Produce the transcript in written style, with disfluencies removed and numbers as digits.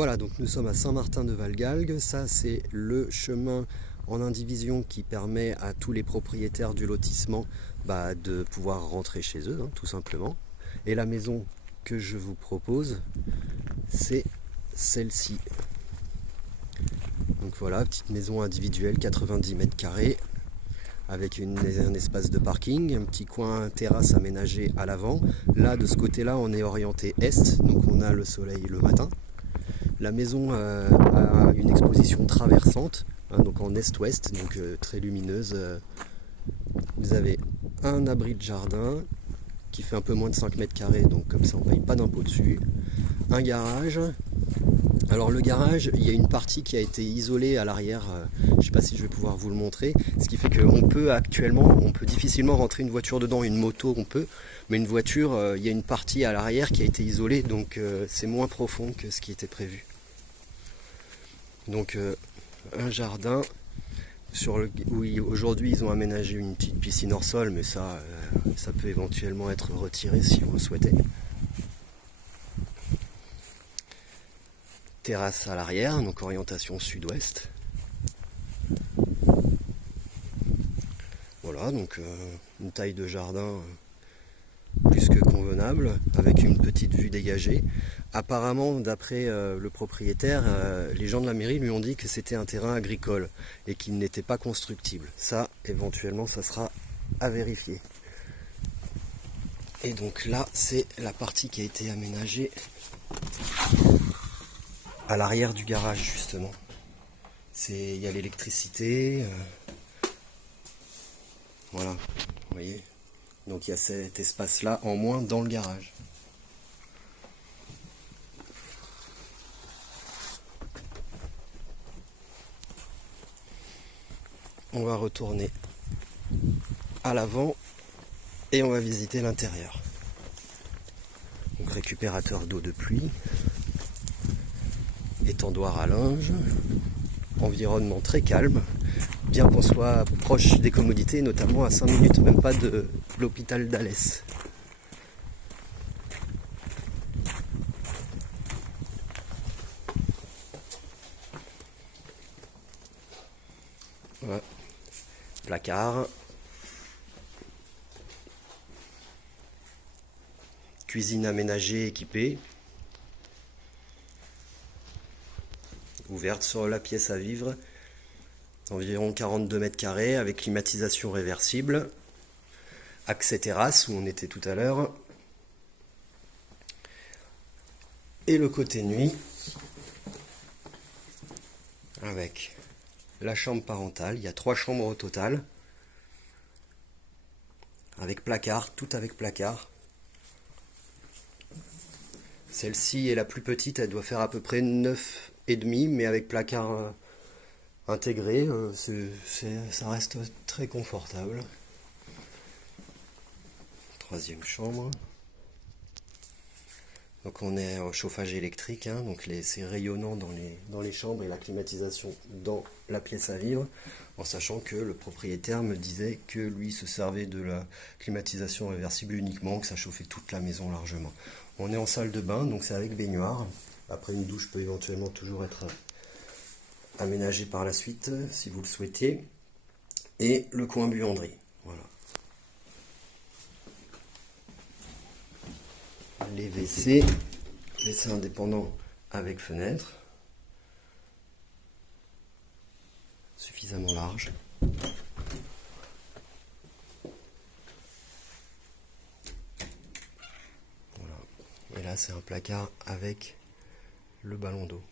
Voilà, donc nous sommes à Saint-Martin-de-Valgalgues. Ça, c'est le chemin en indivision qui permet à tous les propriétaires du lotissement de pouvoir rentrer chez eux, tout simplement. Et la maison que je vous propose, c'est celle-ci. Donc voilà, petite maison individuelle, 90 mètres carrés, avec un espace de parking, un petit coin terrasse aménagé à l'avant. Là, de ce côté-là, on est orienté est, donc on a le soleil le matin. La maison a une exposition traversante, donc en est-ouest, donc très lumineuse. Vous avez un abri de jardin qui fait un peu moins de 5 mètres carrés, donc comme ça on ne paye pas d'impôt dessus. Un garage. Alors le garage, il y a une partie qui a été isolée à l'arrière, je ne sais pas si je vais pouvoir vous le montrer, ce qui fait qu'on peut actuellement, on peut difficilement rentrer une voiture dedans, une moto on peut, mais une voiture, il y a une partie à l'arrière qui a été isolée, donc c'est moins profond que ce qui était prévu. Donc un jardin où aujourd'hui ils ont aménagé une petite piscine hors sol, mais ça peut éventuellement être retiré si vous le souhaitez. Terrasse à l'arrière, donc orientation sud-ouest. Voilà, donc une taille de jardin plus que convenable, avec une petite vue dégagée. Apparemment, d'après le propriétaire, les gens de la mairie lui ont dit que c'était un terrain agricole et qu'il n'était pas constructible. Ça, éventuellement, ça sera à vérifier. Et donc là, c'est la partie qui a été aménagée à l'arrière du garage, justement. Il y a l'électricité. Voilà, vous voyez. Donc il y a cet espace-là en moins dans le garage. On va retourner à l'avant et on va visiter l'intérieur. Donc récupérateur d'eau de pluie, étendoir à linge, environnement très calme, bien qu'on soit proche des commodités, notamment à 5 minutes même pas de l'hôpital d'Alès. Voilà. Placard, cuisine aménagée équipée, ouverte sur la pièce à vivre, environ 42 mètres carrés avec climatisation réversible, accès terrasse où on était tout à l'heure, et le côté nuit avec la chambre parentale. Il y a 3 chambres au total, avec placard, tout avec placard. Celle-ci est la plus petite, elle doit faire à peu près 9,5, mais avec placard intégré, ça reste très confortable. 3e chambre. Donc on est au chauffage électrique, donc c'est rayonnant dans les chambres et la climatisation dans la pièce à vivre, en sachant que le propriétaire me disait que lui se servait de la climatisation réversible uniquement, que ça chauffait toute la maison largement. On est en salle de bain, donc c'est avec baignoire. Après, une douche peut éventuellement toujours être aménagée par la suite, si vous le souhaitez. Et le coin buanderie, voilà. Les WC indépendants avec fenêtre, suffisamment large. Voilà. Et là c'est un placard avec le ballon d'eau.